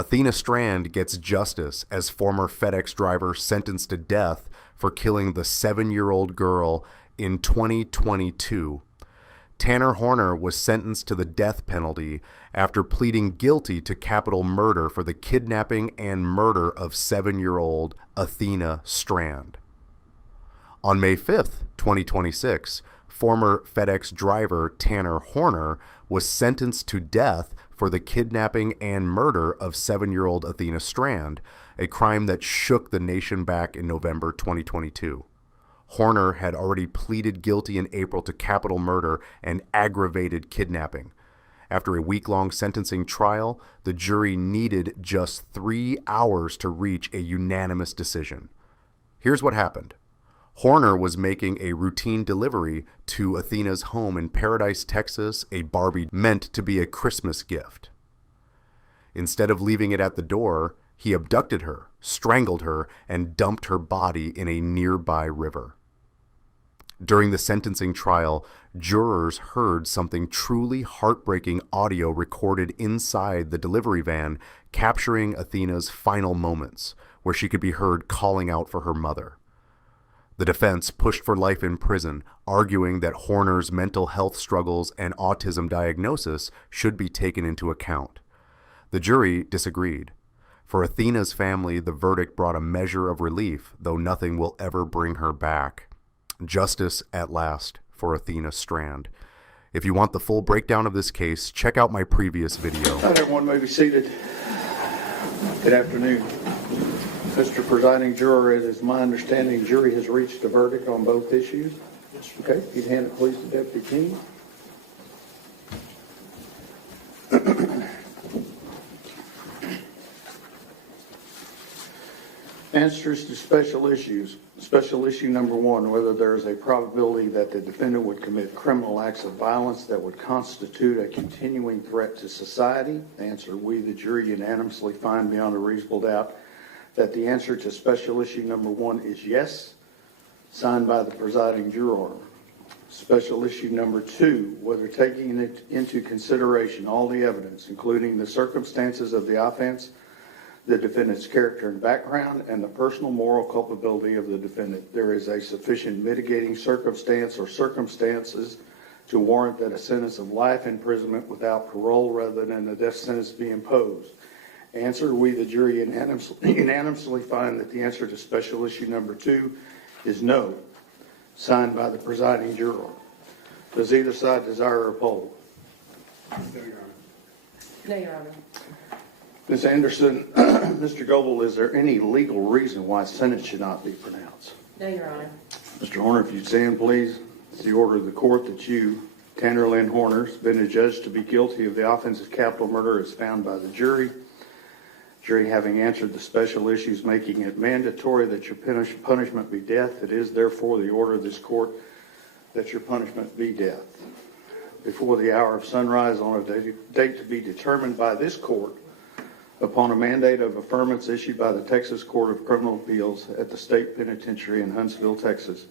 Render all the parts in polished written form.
Athena Strand gets justice as former FedEx driver sentenced to death for killing the 7-year-old girl in 2022. Tanner Horner was sentenced to the death penalty after pleading guilty to capital murder for the kidnapping and murder of 7-year-old Athena Strand. On May 5th, 2026, former FedEx driver Tanner Horner was sentenced to death for the kidnapping and murder of 7-year-old Athena Strand, a crime that shook the nation back in November 2022. Horner had already pleaded guilty in April to capital murder and aggravated kidnapping. After a week-long sentencing trial, the jury needed just 3 hours to reach a unanimous decision. Here's what happened. Horner was making a routine delivery to Athena's home in Paradise, Texas, a Barbie meant to be a Christmas gift. Instead of leaving it at the door, he abducted her, strangled her, and dumped her body in a nearby river. During the sentencing trial, jurors heard something truly heartbreaking audio recorded inside the delivery van, capturing Athena's final moments, where she could be heard calling out for her mother. The defense pushed for life in prison, arguing that Horner's mental health struggles and autism diagnosis should be taken into account. The jury disagreed. For Athena's family, the verdict brought a measure of relief, though nothing will ever bring her back. Justice at last for Athena Strand. If you want the full breakdown of this case, check out my previous video. All right, everyone may be seated. Good afternoon. Mr. Presiding Juror, it is my understanding the jury has reached a verdict on both issues. Yes, okay, if you'd hand it please to Deputy King. Answers to special issues. Special issue number 1, whether there is a probability that the defendant would commit criminal acts of violence that would constitute a continuing threat to society. Answer, we, the jury, unanimously find beyond a reasonable doubt that the answer to special issue number 1 is yes, signed by the presiding juror. Special issue number 2, whether taking into consideration all the evidence, including the circumstances of the offense, the defendant's character and background, and the personal moral culpability of the defendant, there is a sufficient mitigating circumstance or circumstances to warrant that a sentence of life imprisonment without parole rather than a death sentence be imposed. Answer, we, the jury, unanimously find that the answer to special issue number 2 is no, signed by the presiding juror. Does either side desire a poll? No, Your Honor. No, Your Honor. Ms. Anderson, Mr. Goebel, is there any legal reason why sentence should not be pronounced? No, Your Honor. Mr. Horner, if you'd stand, please. It's the order of the court that you, Tanner Lynn Horner, has been adjudged to be guilty of the offense of capital murder as found by the jury. Jury having answered the special issues, making it mandatory that your punishment be death, it is therefore the order of this court that your punishment be death. Before the hour of sunrise on a date to be determined by this court, upon a mandate of affirmance issued by the Texas Court of Criminal Appeals at the State Penitentiary in Huntsville, Texas,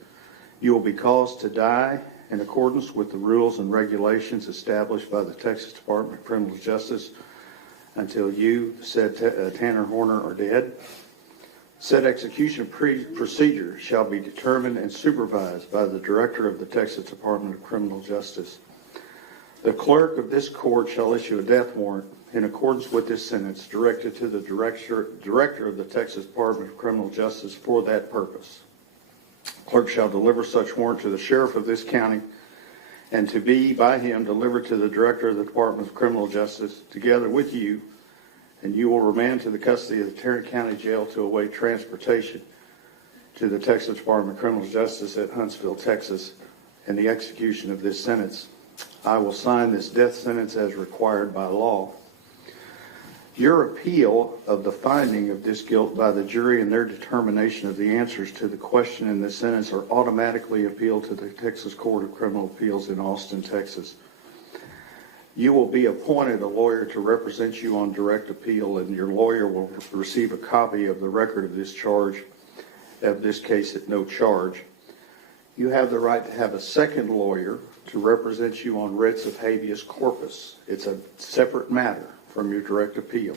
you will be caused to die in accordance with the rules and regulations established by the Texas Department of Criminal Justice until you, said Tanner Horner, are dead. Said execution procedure shall be determined and supervised by the Director of the Texas Department of Criminal Justice. The clerk of this court shall issue a death warrant in accordance with this sentence directed to the Director of the Texas Department of Criminal Justice for that purpose. Clerk shall deliver such warrant to the Sheriff of this county and to be by him delivered to the Director of the Department of Criminal Justice together with you, and you will remand to the custody of the Tarrant County Jail to await transportation to the Texas Department of Criminal Justice at Huntsville, Texas, and the execution of this sentence. I will sign this death sentence as required by law. Your appeal of the finding of this guilt by the jury and their determination of the answers to the question in this sentence are automatically appealed to the Texas Court of Criminal Appeals in Austin, Texas. You will be appointed a lawyer to represent you on direct appeal, and your lawyer will receive a copy of the record of this charge, of this case at no charge. You have the right to have a second lawyer to represent you on writs of habeas corpus. It's a separate matter from your direct appeal.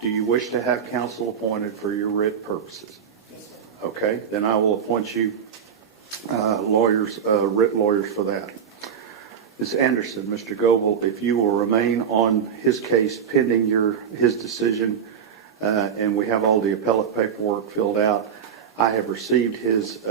Do you wish to have counsel appointed for your writ purposes? Yes, sir. Okay, then I will appoint you writ lawyers for that. Ms. Anderson, Mr. Goebel, if you will remain on his case pending his decision, and we have all the appellate paperwork filled out, I have received his